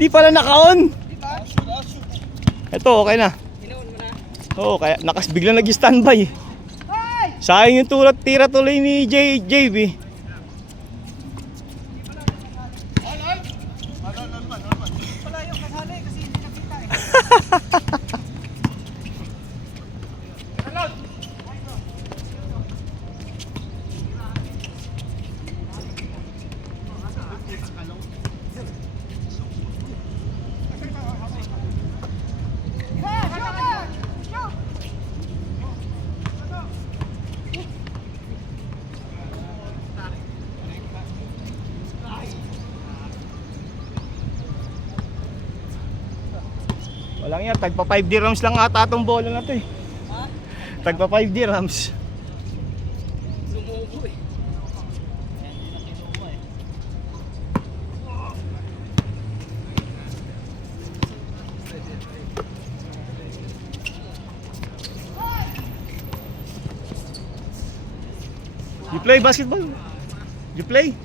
Di pala naka-on. Ito, okay na. Oo, kaya biglang nag-standby. Sayang yung tira tuloy ni JB. Walang yan, tagpa 5 dirhams lang ata itong bola na to eh. Tagpa 5 dirhams. Sumubo eh. You play basketball? You play?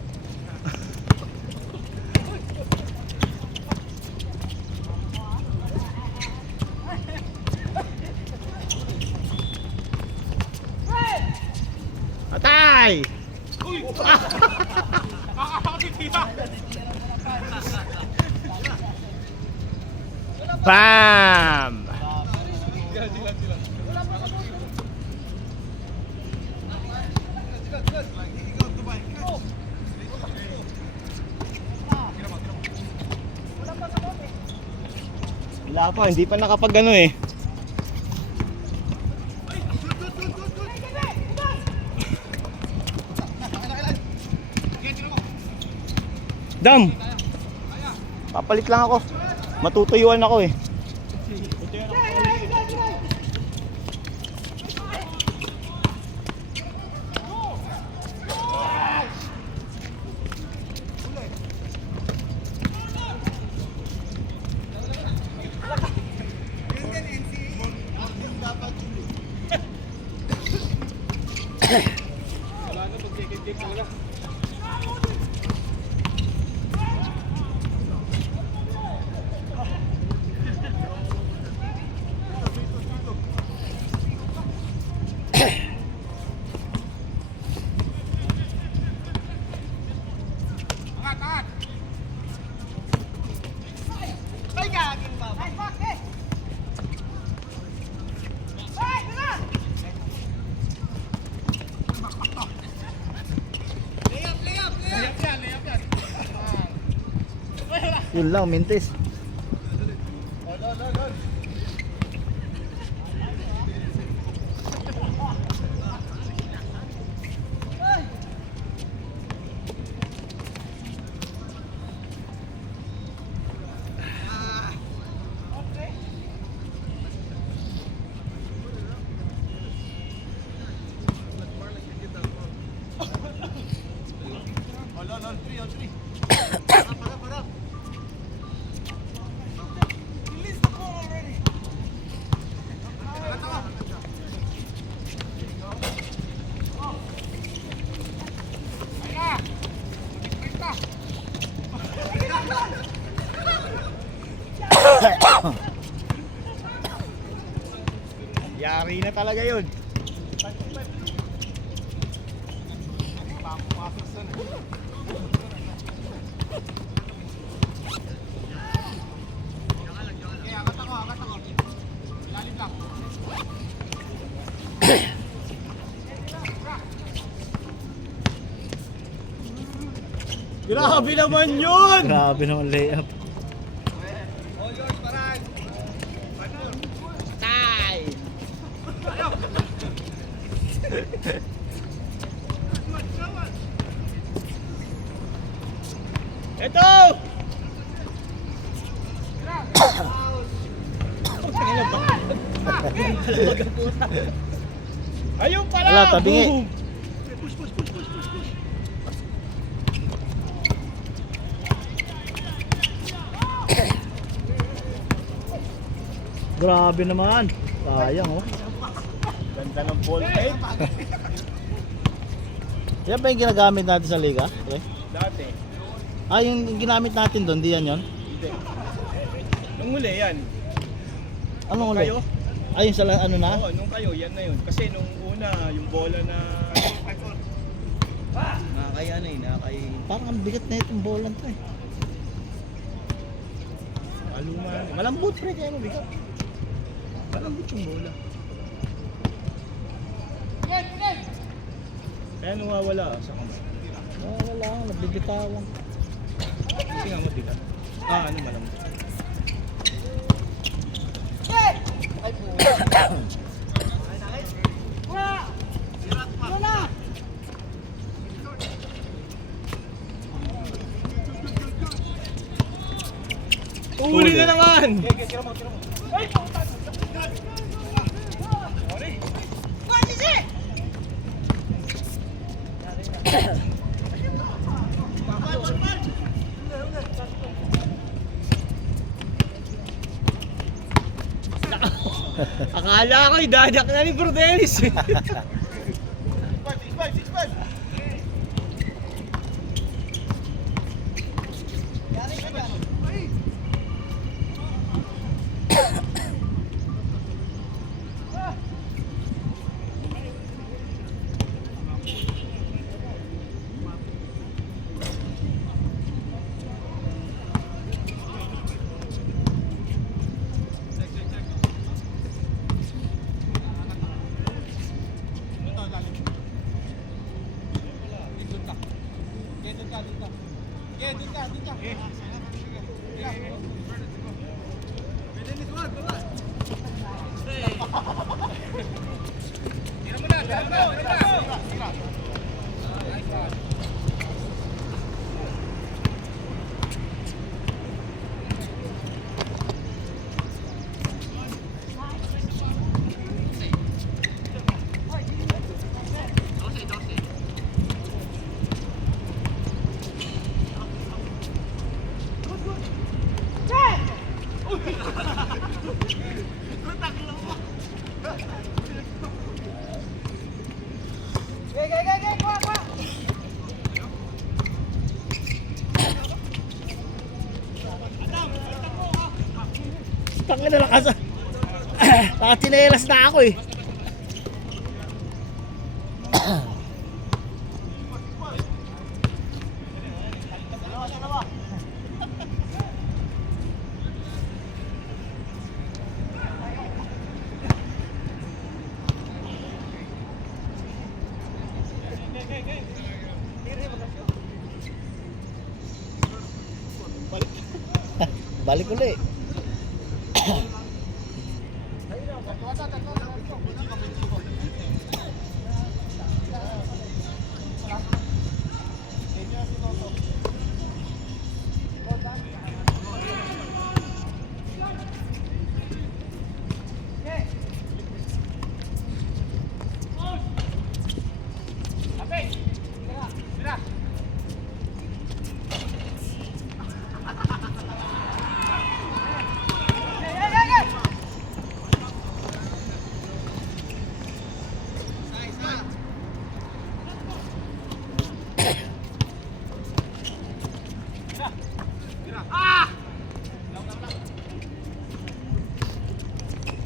Atay! Bam! Wala pa, hindi pa nakapag-ano eh. Dam! Papalit lang ako. Matutuyuan ako eh. Yun lang, mintis. Yari na talaga yun. Grabe naman yun! Grabe naman layup. Ito! Ayun pala! Wala, tabingi. Boom! Grabe naman. Sayang oh. Ganda ng ball head. Yan ba yung ginagamit natin sa liga? Okay. Dati. Ah, yung ginamit natin doon, di yan yun? Hindi. Nung huli yan. Anong ulit? Kayo? Ayun sa ano na? Oo, nung kayo, yan na yun. Kasi nung una, yung bola na... Nakakaya na eh, nakakaya. Parang ang bigat na itong bola to eh. Maluman. Malambot pre, kaya mabigat. Malambot yung bola. Kaya nawawala sa kamay. Wala, nabibitawan. Kasi nga mabigat. Ano malambot. Huli na naman! Akala ko idadak na ni Bordelis. Tangin na lakas. Nakatinelas na ako eh. Balik ulit.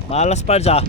Malas Pards ah.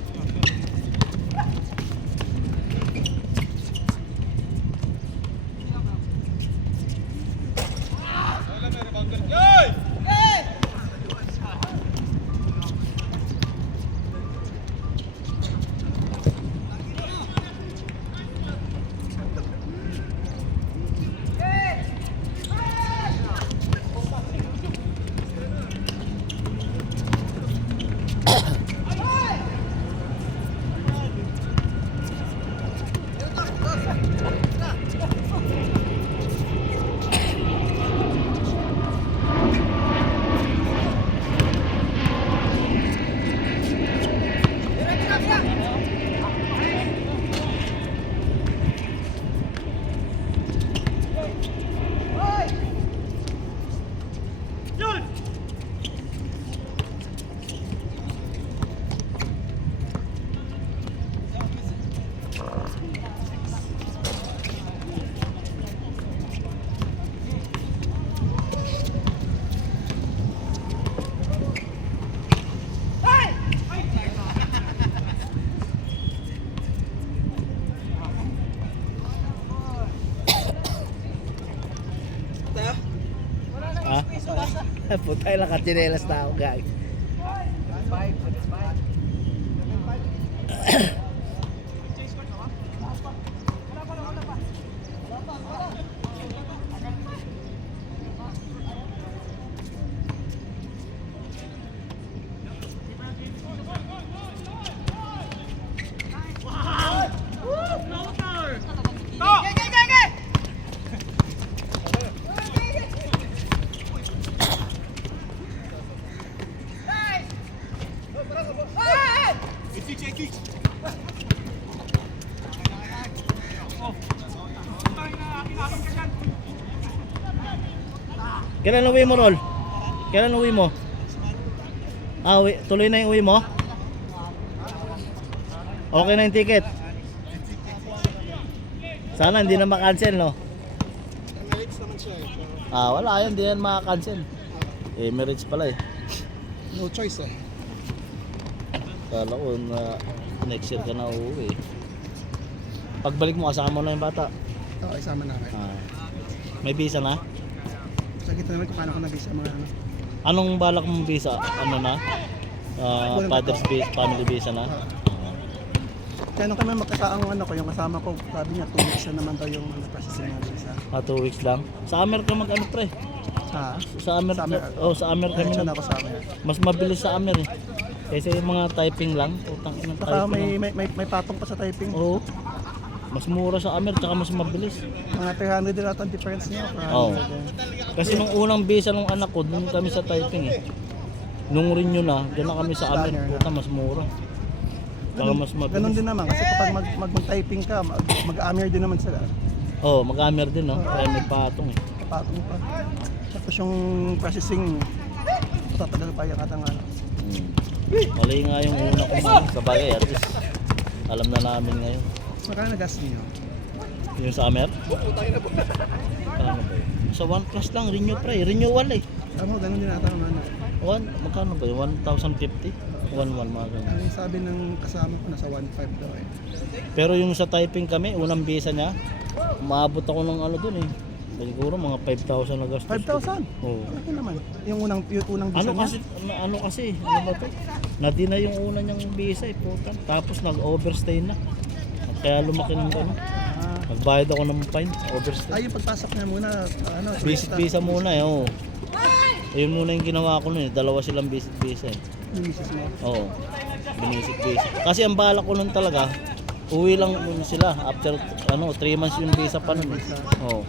Putay, nakachinelas na ako, guys. Kailan uwi mo, Rol? Kailan uwi mo? Tuloy na yung uwi mo? Okay na yung ticket? Sana hindi na makancel, no? Emirates naman siya eh. Wala yan, hindi yan makakancel. Emirates pala eh. No choice eh. Kala ko na next year ka na uuwi. Pagbalik mo, kasama mo na yung bata. Oo, isama namin. May visa na? Sa kita naman kung paano ka nag-isa mga ano. Anong balak mong visa? Ano na? Father's visa, family visa na? Kaya nung kami magkasama ano ko, yung kasama ko, sabi niya 2 weeks na naman daw yung processing ng visa. 2 weeks lang? Sa Amer ka mag-ano pre? Ha? Sa Amer, Sa Amer. sa Amer kami Diretso na. na ako sa amin. Mas mabilis sa Amer eh. Kasi yung mga typing lang, utang ina Saka typing lang. may patong pa sa typing. Oo. Mas mura sa Amer, tsaka mas mabilis. Mga 300 din ata ang difference niya. Oo. Kasi nung unang visa ng anak ko, doon kami sa typing eh. Nung renew na, dyan na kami sa Amer, puta mas mura. Tsaka mas Ganun mabilis. din naman kasi kapag mag-typing ka, mag-amir din naman sila. Oo, mag-Amer din no? Kaya may patong eh. Patong pa. Tapos yung processing, tatagal pa yung katang ano. Mali nga yung una ko sa bagay, at least alam na namin ngayon. Magkano na-gas niyo? Yung sa Amer? Ano ba yun? Sa OnePlus lang, renew pre, renewal eh. Tama, ganun din ata ang ano. Magkano ba yun? 1,050? 1,100 mga ganun. Ang sabi ng kasama ko, nasa 1.5 daw eh. Pero yung sa typing kami, unang visa niya, maabot ako ng ano dun eh. Siguro mga 5,000 na gastos. 5,000? Oo. Ano naman? Yung unang visa Ano kasi, ano ba to? Nadina yung una niyang visa eh, puta. Tapos nag-overstay na. Kaya lumaki ng gano'n. Nagbayad ako ng fine, overstay. Ay, yung pagpasok niya muna, ano, Visa muna eh, oo. Ayun muna yung ginawa ko nun eh, dalawa silang visa eh. yung misis mo. Oo, binisit visa. Kasi ang balak ko nun talaga, uwi lang muna sila after 3 months yung visa pa nun eh. Oo.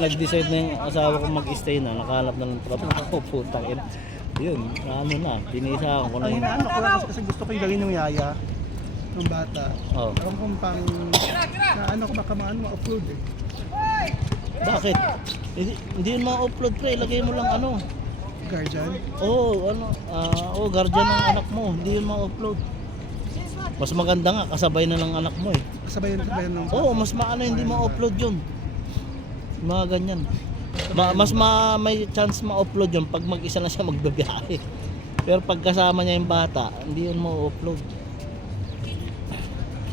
Nag-decide na yung asawa ko mag-stay na, nakahanap na ng trabaho, putang ina. Yun, ano na, binisa ko na Ang yun. inaano ko lang kasi gusto ko yung gawin ng yaya ng bata. Oo. Alam kong pang, na ano ko baka ma-upload eh. Bakit? Hindi yun ma-upload pre, ilagay mo lang ano. Guardian. Guardian ng anak mo, hindi yun ma-upload. Mas maganda nga, kasabay na ng anak mo eh. Kasabayan ng... Oo, mas maano hindi ma-upload yun. Mga ganyan. May chance ma-upload yun pag mag-isa na siya magbabiyahe. Pero pag kasama niya yung bata, hindi yun ma-upload.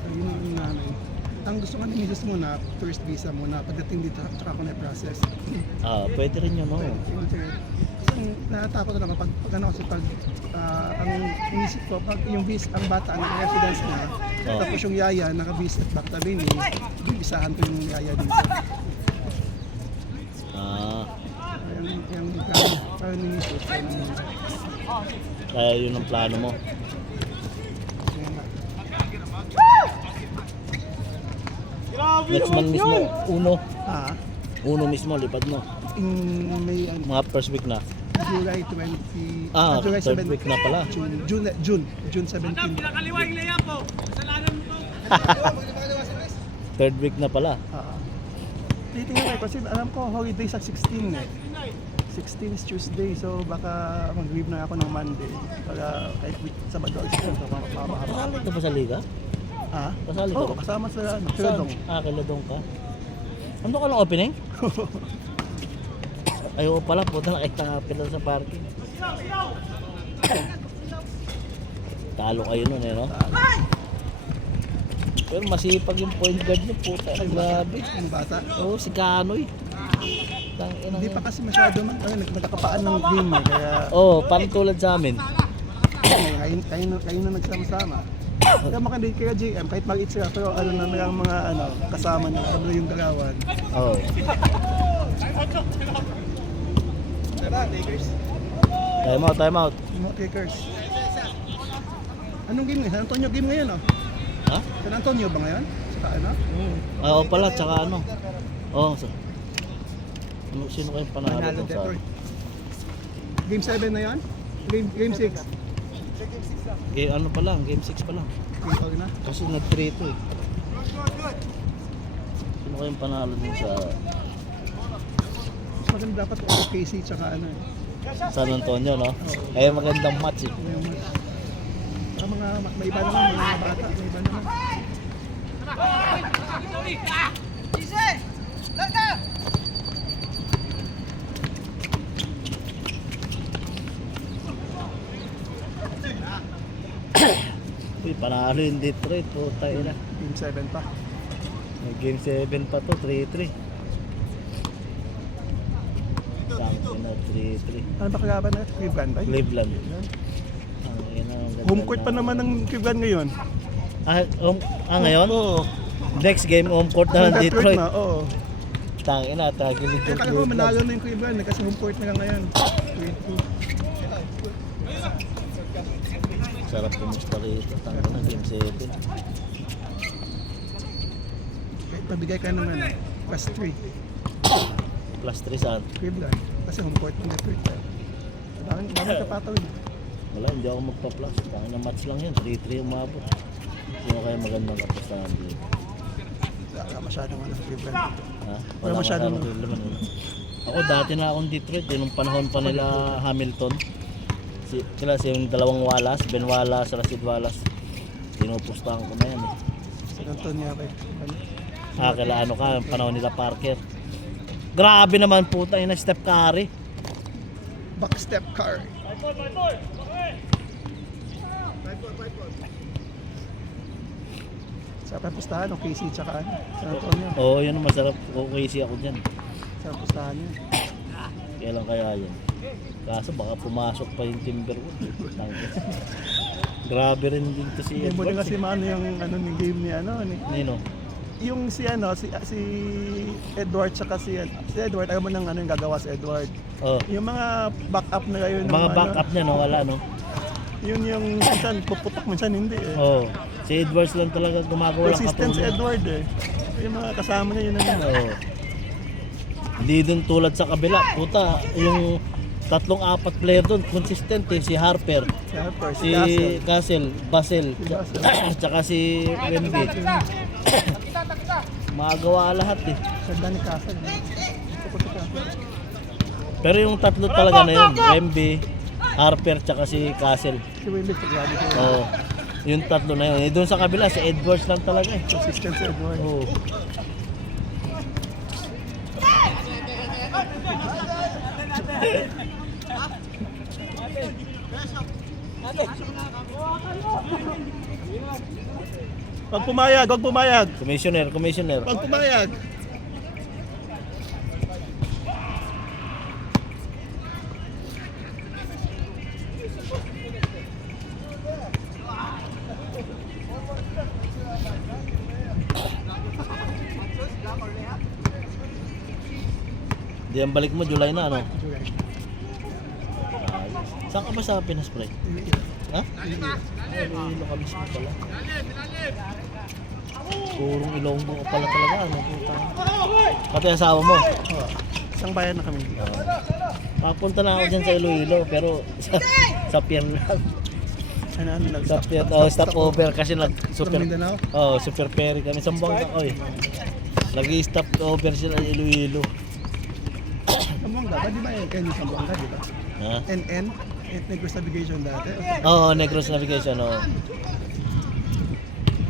Yun yung nanay. Ang gusto ko ni misis mo na first visa mo na pagdating dito tsaka ko na-process. Pwede rin yun, oo. Kasi natatakot na naman pag ano kasi pag ang inisip ko pag yung visa ang bata ang residence niya tapos yung yaya naka-visa at backtabi ni bibisahan ko yung yaya dito. Yung plano ni misis. Kaya yun ang plano mo. Next month mismo, uno mismo, lipad mo. May Mga first week na. July 20 July third 7 week na pala. June 17. Pinakaliwa yung layup po. Kasalanan mo. Third week na pala. Titingnan ko kasi alam ko holiday sa 16 eh. 16 is Tuesday, so baka mag-leave na ako ng Monday. Para kahit Sabado alis ko, mapapahaba. Kasali ka ba sa liga? Kasali ka Oo, ba? kasama sa ano, Saan? Kiladong. Kiladong ka. Ando ka ng opening? Ayoko pala, puta nakita nga pila sa parking. Talo kayo nun eh, no? Pero masipag yung point guard niyo, puta. Grabe. Yung bata. Oo, si Kanoy. Hindi pa kasi masyado nagkakapaan ng game eh, kaya Parang tulad sa amin. kayo na nagsama-sama. Kaya makandi kaya GM, kahit mag-eat sila, pero ano na lang mga kasama na yung galawan. Oo. Diba, Lakers? Time out. Mga Lakers. Anong game ngayon? San Antonio game ngayon, oh? Ha? San Antonio ba ngayon? Saka ano? Oo pala, tsaka ano. Sino kayong panalo Manalo dun sa... Detroit. Game 7 na yan? Game 6? Ano pa lang, game 6 pa lang. Game na? Kasi nag-3 to eh. Sino kayong panalo dun sa Mas maganda dapat OKC tsaka ano eh. San Antonio, no? Eh, magandang match eh. Yung mga may iba naman, mga bata, may iba naman. Uy, panalo yung Detroit. Tayo na. Game 7 pa. May game 7 pa to, 3-3. Tangin na, 3-3. Ano ba kalaban na? Cleveland ba? Cleveland. Yan. Tangin na, ang ganda Home court pa na. naman ng Cleveland ngayon. Ngayon? Oo. Next game, home court na ng Detroit. na, oo. Tangin na, tagilig Eh, yung kaya ko manalo Cleveland. na yung Cleveland eh, kasi home court na lang ngayon. 22. Sarap kumusta rito. Tangin na, game 7. Kahit pabigay ka ng ano, plus 3. Plus 3 saan? Cleveland. Kasi home court ng Detroit. Dami kapatawin. Wala, hindi ako magpa-plus. Tangin na match lang yan. 3-3 umabot. Sino kaya magandang kapustahan dito? Wala masyadong ano, Cleveland. Ha? Wala masyadong kasama Cleveland, eh. Ako dati na akong Detroit. Nung panahon pa nila Hamilton. Sila yung dalawang Wallace, Ben Wallace, Rashid Wallace. Pinupustahan ko na yan eh. San Antonio kay. Kaila ano ka, yung panahon nila Parker. Grabe naman puta yung Steph Curry. Backstep car. Sa pustahan, OKC tsaka ano, San Antonio. Oo, yun ang masarap. Crazy ako dyan. Sa pustahan yun. Kailan kaya yun? Kaso baka pumasok pa yung Timberwolves. Tangis. Grabe rin din to si Hindi mo din Edwards. kasi maano yung ano ni game ni ano ni Nino? yung si ano si Edward tsaka si Edward ayaw mo nang ano yung gagawa si Edward. Oh. Yung mga backup na yun Yung mga backup niya no, wala no? Yun yung minsan puputok minsan hindi eh. Oh. Si Edwards lang talaga gumagawa ng Persistent si katulong. Edward eh. Yung mga kasama niya yun ang Oo. Hindi dun tulad sa kabila. Puta, yung 3-4 player dun, consistent eh. Si Harper, Harper, si Castle. Castle, Basel, Si Basel. tsaka si Wemby. Magawa lahat eh. Ganda ni Castle. Gusto ko si Castle. Pero yung tatlo talaga na yun, Wemby, Harper, tsaka si Castle. Si Willis, grabe ko. Oo. Yung tatlo na yun. Eh, doon sa kabila, si Edwards lang talaga eh. Consistent si Edward. Oo. Wag pumayag, wag pumayag. Commissioner. Wag pumayag. Di ang balik mo, July na ano? Saan ka ba sa Pinas, pre? Ha? Iloilo ka mismo pala. Purong Ilonggo ka pala talaga, ano? Puta. Pati asawa mo. Isang bayan na kami. Papunta na ako dyan sa Iloilo, pero sa pier lang. Ano lang Sa pier, stop over kasi Super super, Mindanao. super ferry kami. Sambuanga ko eh. Nag-stop over sila sa Iloilo. Sambuanga ba? Di ba NN Sambuanga, di ba? Ha? NN? Negros Navigation dati. Oo, Negros Navigation, oo.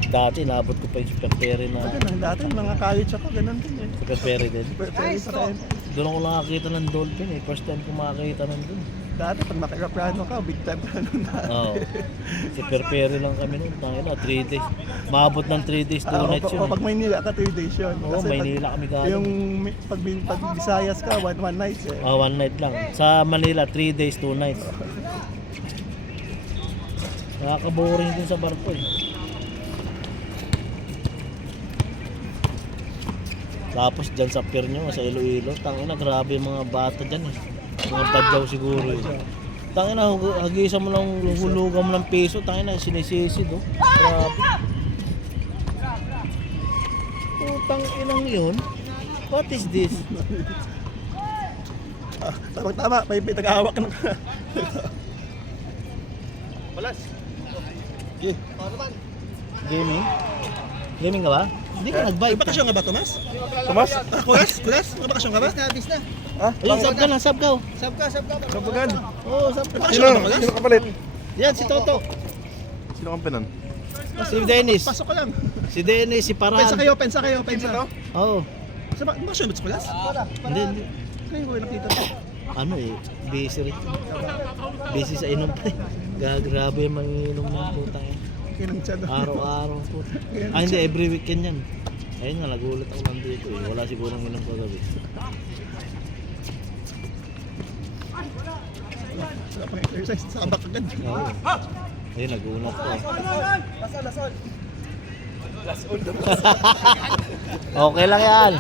Dati, naabot ko pa yung super ferry na Pagka nang dati, mga college ako, ganun din eh. super ferry din. Pwede sa kain. Doon ako nakakita ng dolphin eh. First time ko makakita ng doon. Dati pag makiraprano ka, big time ka nun na. Oo. Si Perperi lang kami noon. Tangina, 3 days. Maabot ng 3 days, 2 nights yun. Pag Maynila ka, 3 days yun. Oo, Kasi Maynila kami galing. Yung pag Visayas ka, one night eh. 1 night lang. Sa Manila, 3 days, 2 nights. Nakaka-boring din sa barko eh. Tapos dyan sa pier nyo, sa Iloilo, tangina, grabe yung mga bata dyan eh. Mga tadyaw siguro eh. Tangina, hagisan mo lang, hulugan mo ng peso, tangina, sinisisid oh. Grabe. Putang inang yun. What is this? Tama, may nag-ahawak ng... Gaming? Gaming ka ba? Hindi ka nag-bike. Bakasyon ka ba, Tomas? Tomas? Kulas? Bakasyon ka ba? Bis na. Ayun, sub ka na, sub ka oh. Sab ka. Kapagad. Oo, sub ka. Bakasyon ka ba, Kulas? Sino kapalit? Yan, si Toto. Sino kampinan? Si Dennis. Pasok ka lang. Si Dennis, si Paran. Pensa kayo. Oo. Sa bakasyon ba sa Kulas? Hindi. Saan ko nakita to? Ano eh, busy rin. Busy sa inom pa eh. Grabe yung manginom ng putang eh. Kinang tiyan. Araw-araw puta. Ah hindi, every weekend yan. Ayun nga, nagulat ako nandito eh. Wala sigurong inom kagabi. Wala pang exercise, sabak agad. Oo. Ayun, nagulat ko eh. Okay lang yan.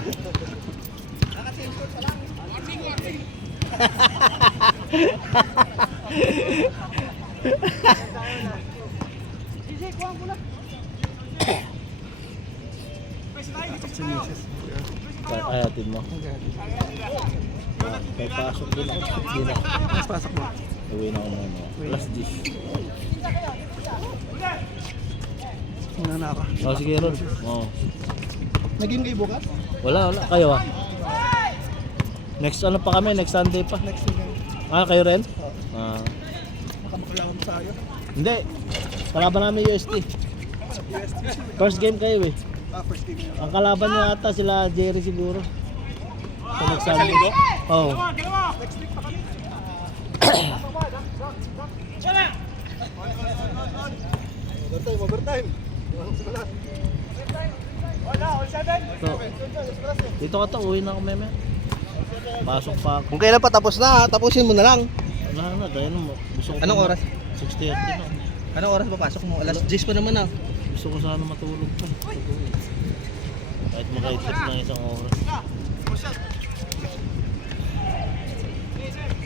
Ayatin mo. May pasok din ako. Hindi na. Mas pasok mo. Uwi na ako muna. Last dish. Una na ako. Oh, sige Ron. Oh. Nag-game kayo bukas? Wala. Kayo ah. Next ano pa kami? Next Sunday pa. Next week. Ah, kayo rin? Ah. Nakabakalawan mo tayo. Hindi. Kalaban namin UST. First game kayo eh. First game yun. Ang kalaban niya ata sila Jerry siguro. Sa next Sunday. Oo. Next week pa kami. Overtime. So, dito ka to, uwi na ako meme. Pasok pa ako. Kung kailan pa tapos na, tapusin mo na lang. Wala na, dahil gusto ko Anong pa- oras? 6:30 na. Anong oras papasok mo? Alas 10 pa naman ah. Gusto ko sana matulog pa. Kahit makaitip ng isang oras.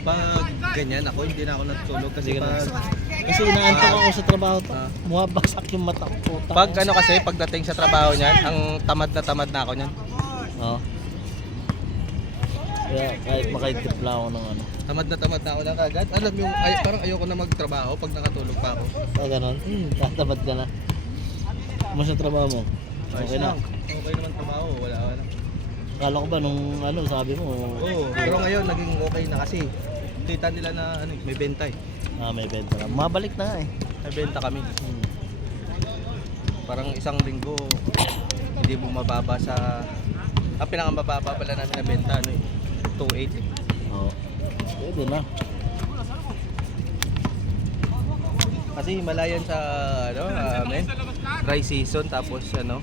Pag ganyan ako, hindi na ako natutulog kasi Hindi ka pag... Kasi inaantok ako sa trabaho to. Bumabagsak yung mata ko. Puta. Pag ano kasi, pagdating sa trabaho niyan, ang tamad na ako niyan. Oo. Kaya kahit makaitip lang ako ng ano. Tamad na ako na kagad. Alam mo, parang ayoko na magtrabaho pag nakatulog pa ako. Ah, ganon? Tatamad ka na. Kumusta ang trabaho mo? Okay na. Okay naman trabaho, wala. Akala ko ba nung ano, sabi mo, Oo, pero ngayon naging okay na kasi kita nila na ano, may benta eh. may benta na. Mabalik na nga eh. May benta kami. Parang isang linggo hindi bumababa sa ang pinakamababa pala namin na benta ano eh 280. Oo. Pwede na. Kasi himalayan sa ano, dry season tapos ano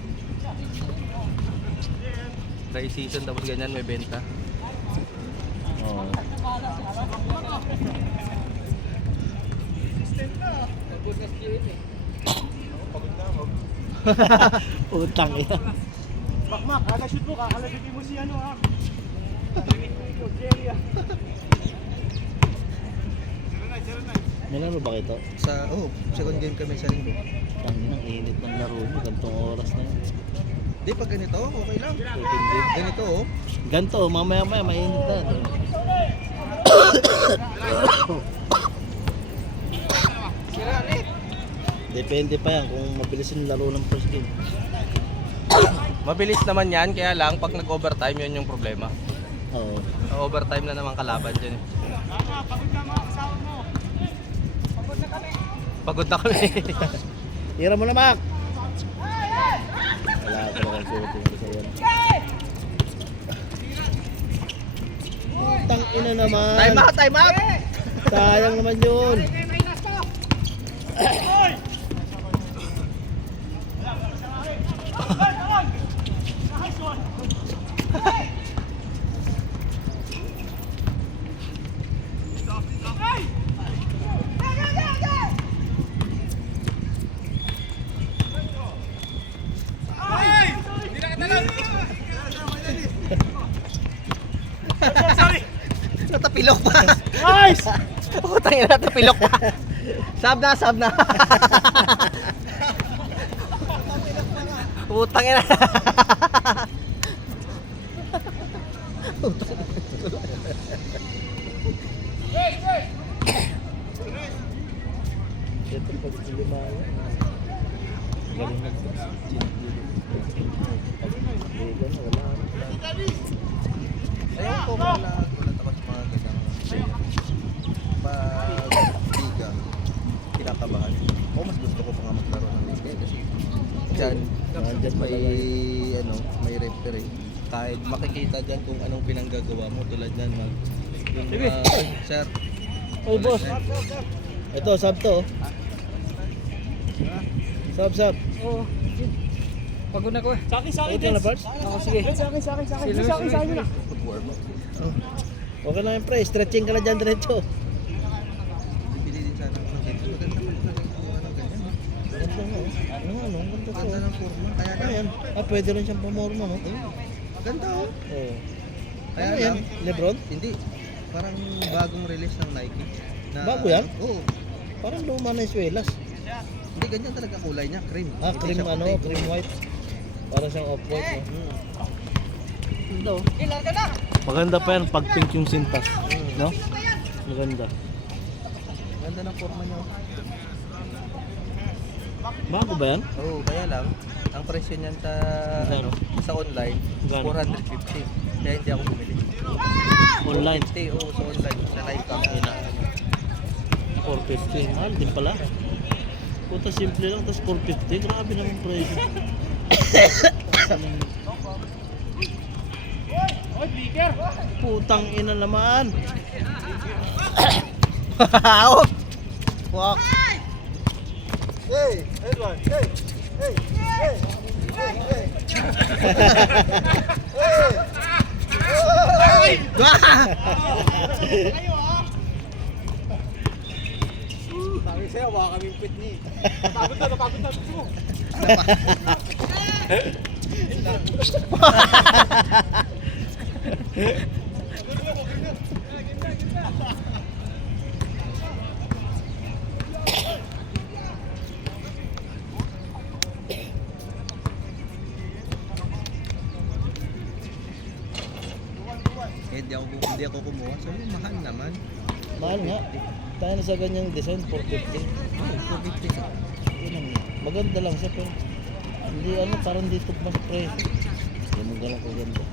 dry season tapos ganyan may benta. Oo. Utang ina. Mak, shoot mo, kakalabitin mo si ano ha. May laro ba ito? Sa second game kami sa linggo. Ang init ng laro nyo, gantong oras na yun. Di pag ganito, okay lang. Ganito oh. Ganto, mamaya mainit na. Depende pa yan kung mabilis yung laro ng first game. Mabilis naman yan, kaya lang pag nag-overtime yun yung problema. Oo. Overtime na naman kalaban dyan eh. Pagod na mga kasama mo. Pagod na kami. Tira mo na, Mac! Wala ka naman shooting ko sa'yo. Tang ina naman! Time out! Sayang naman yun. Natapilok pa. Nice! Putang ina, natapilok pa. Sab na. Putang ina. Ito pag lima yun. Galing mag Ayaw ko wala ako sa mga ganyang pag-liga, kinakabahan. O mas gusto ko pa nga maglaro ng liga kasi dyan, may referee. Kahit makikita dyan kung anong pinanggagawa mo tulad dyan yung sir. Oy boss. Ito sub to. Sub. Oo. Pagod na ko eh. Sa akin, Ito na parts. Oo, sige. Sa akin na. Footwork mo. Okay lang yan pre, stretching ka na dyan diretso. Bibili din sana ako ng ganito. Maganda pa rin ang ganyan. Ganda Ganda ng forma. Kaya Ano yan? Pwede rin siyang pamorma no? Ganda oh. Oo. Kaya Ano yan? lang, Lebron? hindi. Parang bagong release ng Nike. Bago yan? Oo. Parang luma na yung swelas. Hindi ganyan talaga kulay niya, cream. Ah, Hindi cream siya ano, puti. cream white. Para siyang off-white no? Ganda oh. Maganda pa yan pag pink yung sintas. No? Maganda. Ganda ng forma niya. Bago ba yan? Oo, kaya lang, ang presyo niyan Magkano? sa online, Magkano? 450. Kaya hindi ako bumili. Online. 450 oo, sa online. Sa Nike ang ina. 450. Mahal din pala. Puta simple lang, tapos 450. Grabe naman presyo. Putang ina naman. Out! Fuck! Hey, Edward. Hey. Sabi sa'yo, baka kaming pit ni. Napagod na. Gusto mo? Hindi ako kumuha. So, mahal naman. Mahal nga. Tayo na sa ganyang design, 450. 450. Yun ang maganda lang siya pero hindi ano, parang dito pa sa presyo. Hindi mo ganun kaganda.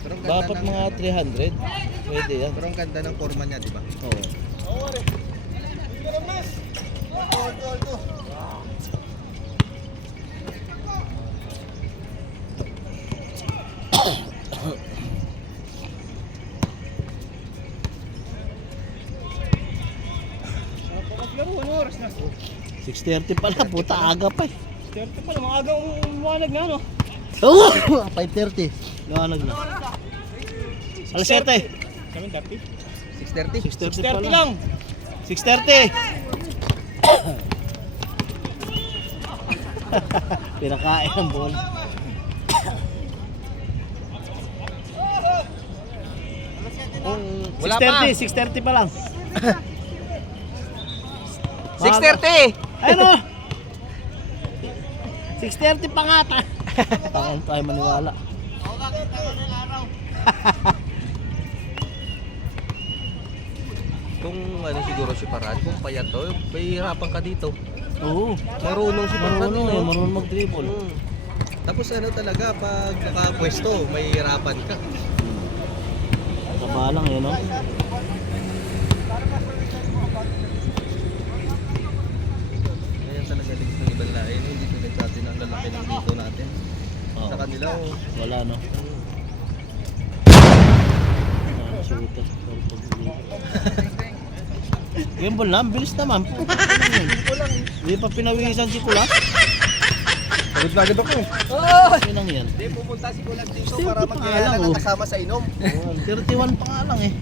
Pero ang ganda Dapat ng- mga 300. Pwede yan. Pero ang ganda ng forma niya, di ba? Oo. Maglaro, ano oras na? 6:30 pala, puta aga pa eh. 30 pa, maaga umawanag nga, no? Oo! 5:30. Liwanag na. Alas 7. 7:30? 630? 6:30 pala. 6:30 lang! 6:30. Pinakain ang bola. Wala pa. 6:30 pa lang. 630! Ayun o! 6:30 pa nga ta. Tangan tayo maniwala. Kung ano siguro si Parad, kung payat to, may hirapan ka dito. Oo. Marunong si Parad. Marunong eh, marunong mag-dribble. Tapos ano talaga, pag nakapwesto, may hirapan ka. Taba lang eh, no? Ganyan talaga din ng ibang lain, hindi tulad sa atin ang lalaki ng dito natin. Oo. Sa kanila, Wala, no? Puta. Game ball na, bilis naman. Hindi pa pinawisan si Kulas. Pagod na agad ako eh. Yun lang yan. Hindi, pupunta si Kulat dito Steve, para pa nga magkaya lang, ng oh. kasama sa inom. 31 pa nga lang eh.